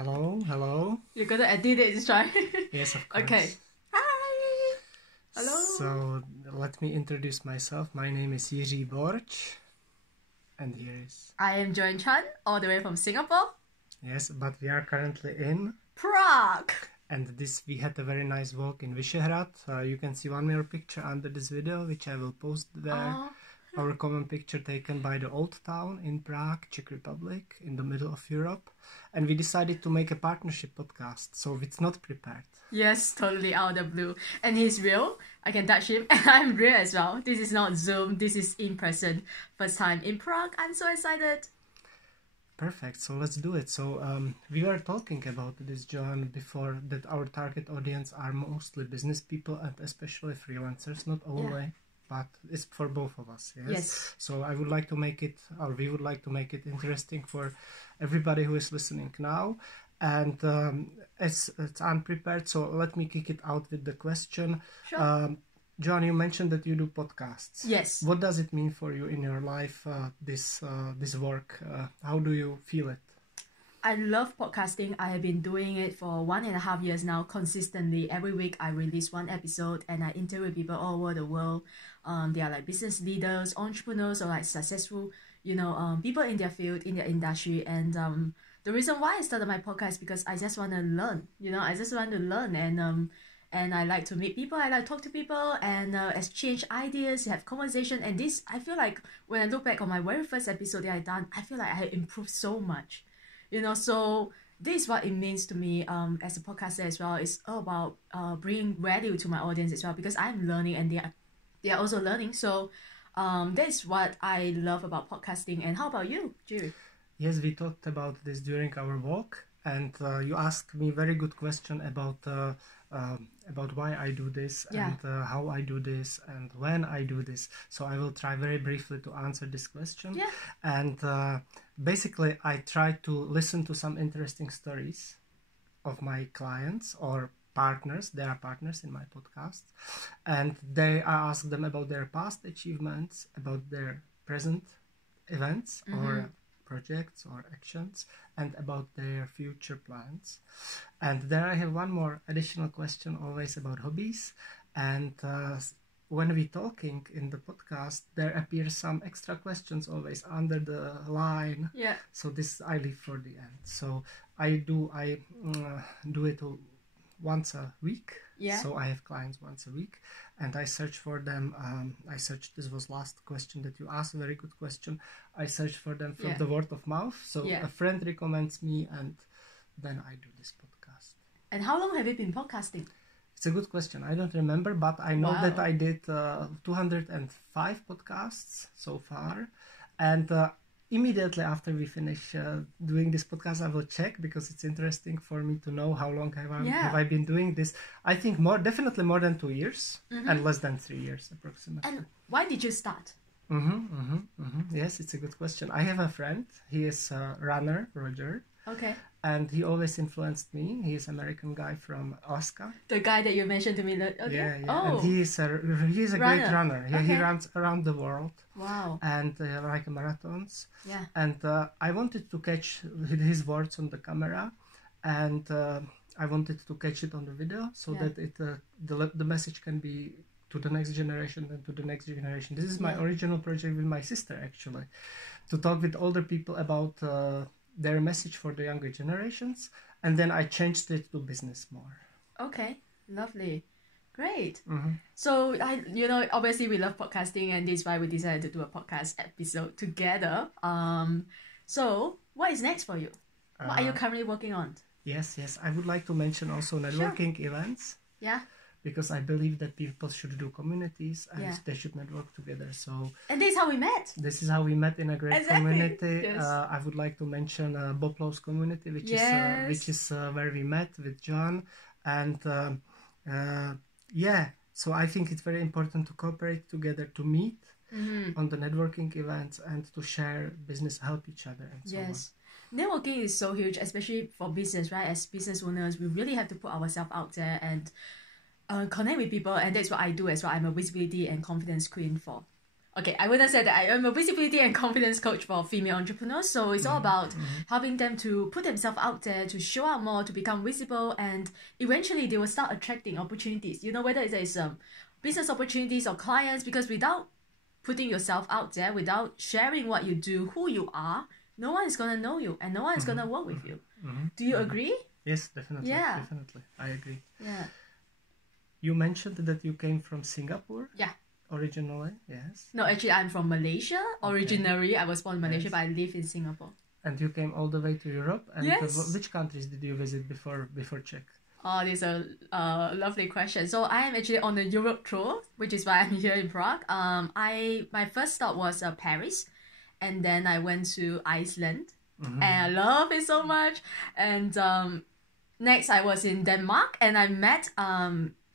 Hello, hello. You're gonna edit it this time? Yes, of course. Okay. Hi! Hello! So, let me introduce myself. My name is Jiří Borč. And here is... I am Joyan Chan, all the way from Singapore. Yes, but we are currently in... Prague! And we had a very nice walk in Vyšehrad. You can see one more picture under this video, which I will post there. Our common picture taken by the old town in Prague, Czech Republic, in the middle of Europe. And we decided to make a partnership podcast, so it's not prepared. Yes, totally out of the blue. And he's real. I can touch him. And I'm real as well. This is not Zoom. This is in person. First time in Prague. I'm so excited. Perfect. So let's do it. So we were talking about this, Joan, before, that our target audience are mostly business people and especially freelancers, not only, but it's for both of us. Yes. So I would like to make it, or we would like to make it interesting for everybody who is listening now. And it's unprepared, so let me kick it out with the question. Sure. Joan, you mentioned that you do podcasts. Yes. What does it mean for you in your life, this work? How do you feel it? I love podcasting. I have been doing it for 1.5 years now, consistently. Every week I release one episode and I interview people all over the world. They are like business leaders, entrepreneurs, or like successful, people in their field, in their industry. And the reason why I started my podcast is because I just want to learn. I just want to learn, and I like to meet people. I like to talk to people and exchange ideas, have conversation. And this, I feel like when I look back on my very first episode that I done, I feel like I have improved so much. So this is what it means to me as a podcaster as well. It's all about bringing value to my audience as well, because I'm learning and they are also learning. So that's what I love about podcasting. And how about you, Jiří? Yes, we talked about this during our walk, and you asked me very good question about why I do this and how I do this and when I do this. So I will try very briefly to answer this question. Yeah. And basically, I try to listen to some interesting stories of my clients or partners. They are partners in my podcast, and I ask them about their past achievements, about their present events or projects or actions, and about their future plans. And there I have one more additional question, always about hobbies. And when we talking in the podcast, there appears some extra questions always under the line. Yeah. So this I leave for the end. So I do it once a week. Yeah. So I have clients once a week, and I search for them. This was last question that you asked, a very good question. I search for them from the word of mouth. So a friend recommends me, and then I do this podcast. And how long have you been podcasting? It's a good question. I don't remember, but I know that I did 205 podcasts so far. And immediately after we finish doing this podcast, I will check, because it's interesting for me to know how long have I been doing this. I think definitely more than 2 years and less than 3 years approximately. And why did you start? Yes, it's a good question. I have a friend. He is a runner, Roger. Okay. And he always influenced me. He is an American guy from Alaska. The guy that you mentioned to me. Yeah. Oh. And he's a great runner. He runs around the world. Wow. And like marathons. Yeah. And I wanted to catch his words on the camera, and I wanted to catch it on the video so that the message can be to the next generation and to the next generation. This is my original project with my sister, actually, to talk with older people about their message for the younger generations, and then I changed it to business more. Okay. Lovely. Great. So obviously we love podcasting, and this is why we decided to do a podcast episode together. So what is next for you? What are you currently working on? Yes, I would like to mention also networking events. Yeah. Because I believe that people should do communities and they should network together. So, and this is how we met. This is how we met in a great community. Yes. I would like to mention Boplov's community, which is where we met with John. And so I think it's very important to cooperate together, to meet on the networking events, and to share business, help each other, and so on. Networking is so huge, especially for business, right? As business owners, we really have to put ourselves out there and connect with people, and that's what I do as well. I'm a visibility and confidence queen for okay, I wouldn't say that I am a visibility and confidence coach for female entrepreneurs. So it's all about helping them to put themselves out there, to show out more, to become visible, and eventually they will start attracting opportunities. You know, whether it is business opportunities or clients, because without putting yourself out there, without sharing what you do, who you are, no one is going to know you and no one is going to work with you. Do you agree? Yes, definitely. Yeah. Definitely. I agree. Yeah. You mentioned that you came from Singapore? Yeah. Originally, yes. No, actually, I'm from Malaysia. Originally, I was born in Malaysia, Yes. but I live in Singapore. And you came all the way to Europe? And Yes. Which countries did you visit before Czech? Oh, this is a lovely question. So I am actually on the Europe tour, which is why I'm here in Prague. My first stop was Paris, and then I went to Iceland, and I love it so much. And next I was in Denmark, and I met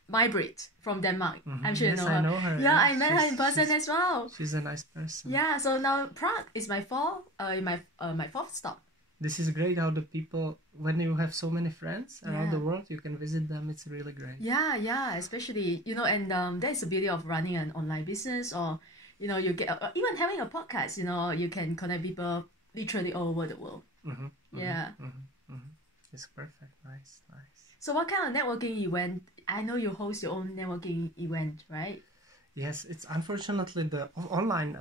Mybrit from Denmark. I'm sure Yes, you know her. I know her. Yeah, Yes, I met her in person as well. She's a nice person. Yeah, so now Prague is my fourth stop. This is great how the people, when you have so many friends around Yeah. the world, you can visit them. It's really great. Yeah, especially, you know, and that's the beauty of running an online business, or, you know, you get, even having a podcast, you know, you can connect people literally all over the world. Yeah. It's perfect. Nice. So what kind of networking event? I know you host your own networking event, right? Yes, it's unfortunately the offline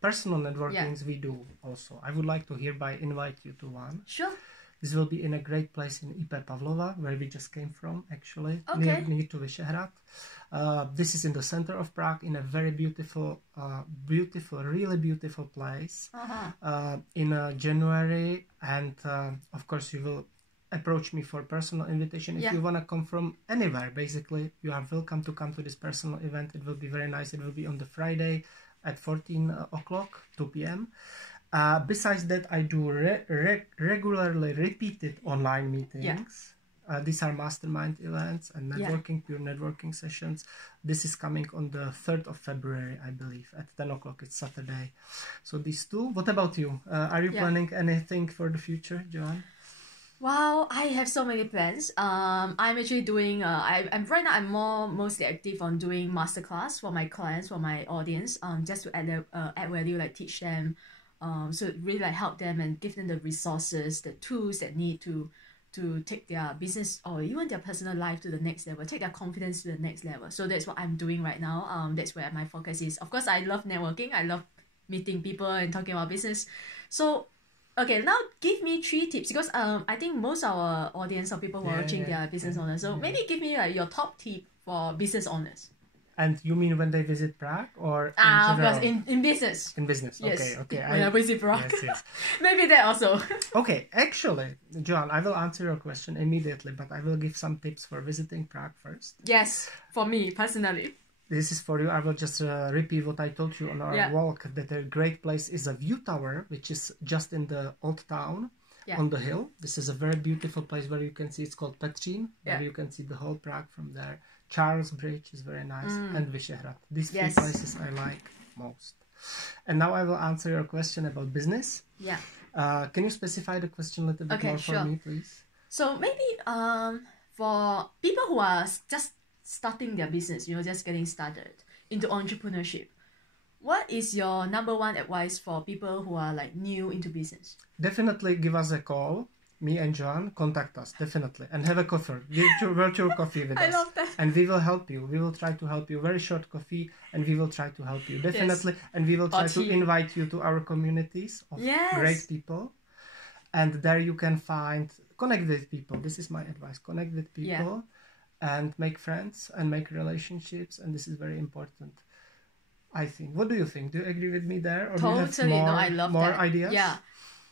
personal networkings we do also. I would like to hereby invite you to one. Sure. This will be in a great place in IP Pavlova, where we just came from, actually, Okay. near to Vyšehrad. This is in the center of Prague, in a very beautiful, really beautiful place. In January, and of course you will approach me for personal invitation. If you want to come from anywhere, basically, you are welcome to come to this personal event. It will be very nice. It will be on the Friday at 14 o'clock, 2 p.m. Besides that, I do regularly repeated online meetings. These are mastermind events and networking, pure networking sessions. This is coming on the 3rd of February, I believe, at 10 o'clock. It's Saturday. So these two. What about you? Are you planning anything for the future, Joyan? Wow, I have so many plans. I'm actually doing. I'm right now. I'm mostly active on doing masterclass for my clients, for my audience. Just to add value, like teach them. So really like help them and give them the resources, the tools that need to take their business or even their personal life to the next level, take their confidence to the next level. So that's what I'm doing right now. That's where my focus is. Of course, I love networking. I love meeting people and talking about business. So. Okay, now give me 3 tips, because I think most of our audience or people who are watching, they are business owners. So maybe give me like your top tip for business owners. And you mean when they visit Prague or in Yes, general? in business. In business, Yes. okay. When I visit Prague. Yes. Maybe that also. Okay, actually, Joyan, I will answer your question immediately, but I will give some tips for visiting Prague first. Yes, for me personally. This is for you. I will just repeat what I told you on our walk, that a great place is a view tower, which is just in the old town on the hill. This is a very beautiful place where you can see, it's called Petřín, where you can see the whole Prague from there. Charles Bridge is very nice, and Vyšehrad. These 3 places I like most. And now I will answer your question about business. Yeah. Can you specify the question a little bit more for me, please? So maybe for people who are just starting their business, you know, just getting started into entrepreneurship, what is your number 1 advice for people who are like new into business? Definitely give us a call. Me and Joyan, contact us, definitely. And have a coffee. Get your virtual coffee with us. I love that. And we will help you. We will try to help you. Very short coffee, and we will try to help you. Definitely. Yes. And we will try to invite you to our communities of great people. And there you can connect with people. This is my advice. Connect with people. And make friends and make relationships, and this is very important, I think. What do you think? Do you agree with me there, or totally. Do you have more ideas? Yeah.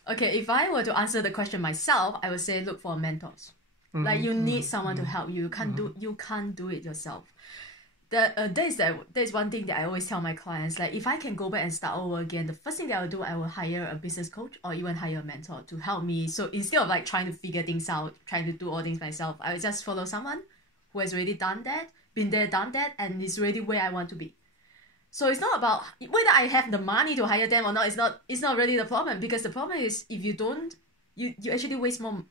Okay, if I were to answer the question myself, I would say look for mentors. Like you need someone to help you. You can't do it yourself. That is one thing that I always tell my clients. Like if I can go back and start over again, the first thing that I will do, I will hire a business coach or even hire a mentor to help me. So instead of like trying to figure things out, trying to do all things myself, I will just follow someone who has already done that, been there, done that, and is really where I want to be. So it's not about whether I have the money to hire them or not. It's not really the problem, because the problem is if you don't, you actually waste more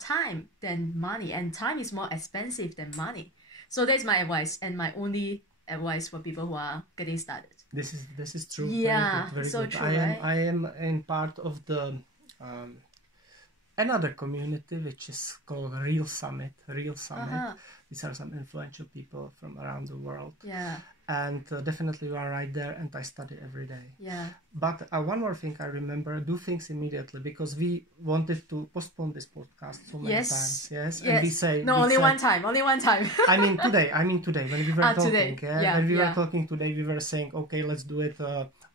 time than money, and time is more expensive than money. So that's my advice, and my only advice for people who are getting started. This is true. Yeah, very so good. true, I am in part of the another community which is called Real Summit. These are some influential people from around the world. Yeah. And definitely you are right there, and I study every day. Yeah. But one more thing I remember, do things immediately, because we wanted to postpone this podcast so many times. Yes. And we say... only one time. I mean today, when we were talking. Today. When we were talking today, we were saying, okay, let's do it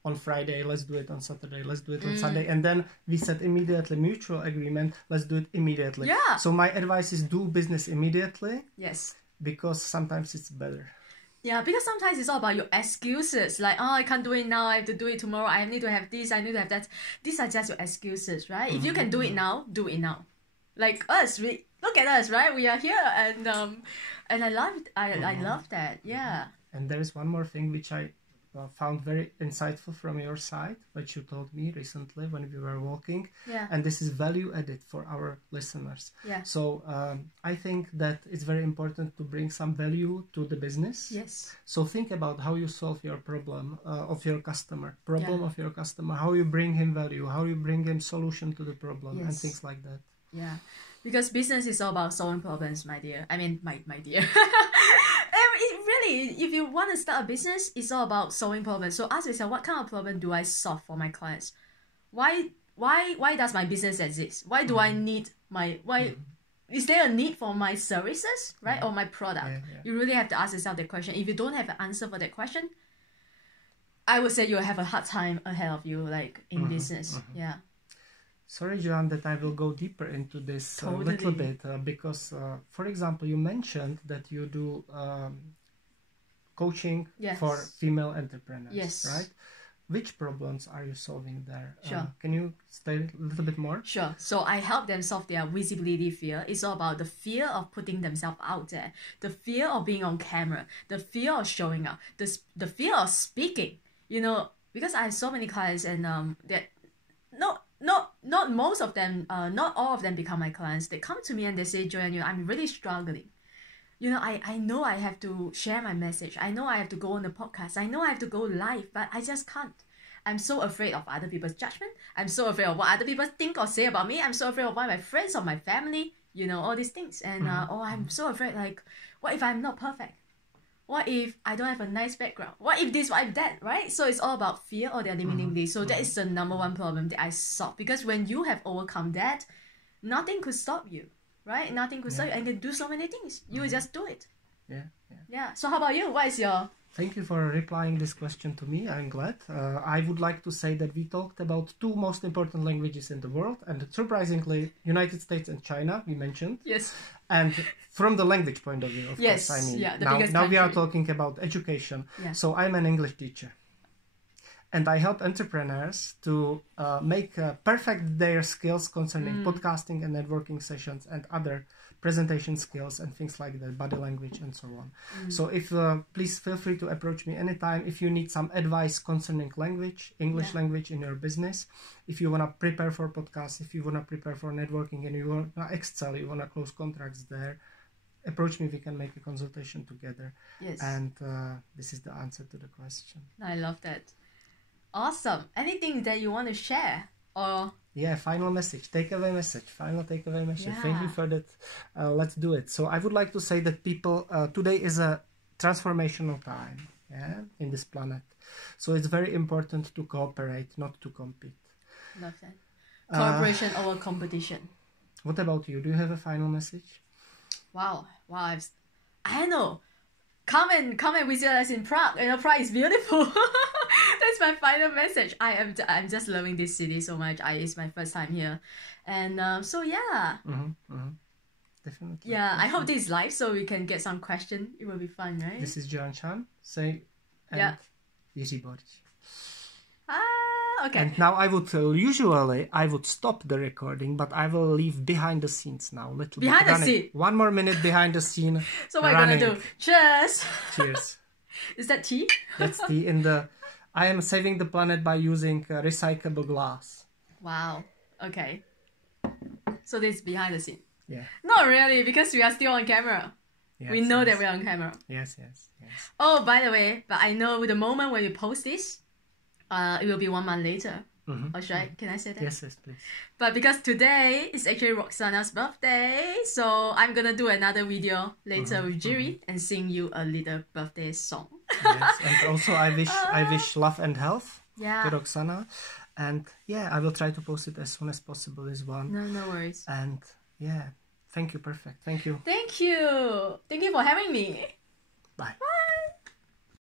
on Friday, let's do it on Saturday, let's do it on Sunday. And then we said immediately, mutual agreement, let's do it immediately. Yeah. So my advice is do business immediately. Yes. Because sometimes it's better. Yeah, because sometimes it's all about your excuses. Like, oh, I can't do it now, I have to do it tomorrow, I need to have this, I need to have that. These are just your excuses, right? If you can do it now, do it now. Like us, look at us, right? We are here, and I love that, yeah. And there is one more thing which I found very insightful from your side, which you told me recently when we were walking. Yeah. And this is value added for our listeners. Yeah. So I think that it's very important to bring some value to the business. Yes. So think about how you solve your problem of your customer, of your customer, how you bring him value, how you bring him solution to the problem, and things like that. Yeah. Because business is all about solving problems, my dear. I mean, my dear. Really, if you want to start a business, it's all about solving problems. So ask yourself, what kind of problem do I solve for my clients? Why does my business exist? Why do I need is there a need for my services, right? Or my product? You really have to ask yourself that question. If you don't have an answer for that question, I would say you'll have a hard time ahead of you, like in business. Yeah. Sorry, Joyan, that I will go deeper into this a little bit because, for example, you mentioned that you do coaching for female entrepreneurs, right? Which problems are you solving there? Sure. Can you say a little bit more? Sure. So I help them solve their visibility fear. It's all about the fear of putting themselves out there, the fear of being on camera, the fear of showing up, the fear of speaking. You know, because I have so many clients, and that not most of them, not all of them become my clients. They come to me and they say, Joyan, I'm really struggling. You know, I know I have to share my message. I know I have to go on the podcast. I know I have to go live, but I just can't. I'm so afraid of other people's judgment. I'm so afraid of what other people think or say about me. I'm so afraid of what my friends or my family, you know, all these things. And I'm so afraid, like, what if I'm not perfect? What if I don't have a nice background? What if this, what if that, right? So it's all about fear or their limiting beliefs. So that is the number one problem that I solve. Because when you have overcome that, nothing could stop you, right? Nothing could stop you. And you can do so many things. You will just do it. Yeah. So how about you? What is your... Thank you for replying this question to me. I'm glad. I would like to say that we talked about two most important languages in the world, and surprisingly, United States and China, we mentioned. Yes. And from the language point of view, of course, I mean, now we are talking about education. Yeah. So I'm an English teacher. And I help entrepreneurs to make perfect their skills concerning podcasting and networking sessions and other presentation skills and things like that, body language and so on. So if please feel free to approach me anytime if you need some advice concerning language, English language in your business. If you want to prepare for podcasts, if you want to prepare for networking and you want to excel, you want to close contracts there, approach me, we can make a consultation together. Yes. And this is the answer to the question. I love that. Awesome. Anything that you want to share? Or final message, takeaway message, final takeaway message. Thank you for that. Let's do it. So I would like to say that people, today is a transformational time in this planet. So it's very important to cooperate, not to compete. Love that. Cooperation over competition. What about you? Do you have a final message? Wow. I don't know. Come and visit us in Prague. You know, Prague is beautiful. That's my final message. I'm just loving this city so much. It's my first time here, and so yeah. Definitely. Yeah, I hope this is live so we can get some question. It will be fun, right? This is Joyan Chan. Easy body. Okay. And now I would stop the recording, but I will leave behind the scenes now. Behind the scene. 1 more minute behind the scene. So what are you gonna do? Cheers. Cheers. Is that tea? That's tea I am saving the planet by using recyclable glass. Wow. Okay. So this is behind the scene. Yeah. Not really, because we are still on camera. Yes, we know yes. that we're on camera. Yes, yes, yes. Oh, by the way, but I know with the moment when we post this, it will be 1 month later. Or should I? Can I say that? Yes, yes, please. But because today is actually Roxana's birthday, so I'm gonna do another video later with Jiri and sing you a little birthday song. Yes, and also I wish love and health Yeah. to Roxana, and yeah, I will try to post it as soon as possible. This one. No worries. And yeah, thank you, perfect. Thank you. Thank you. Thank you for having me. Bye. Bye.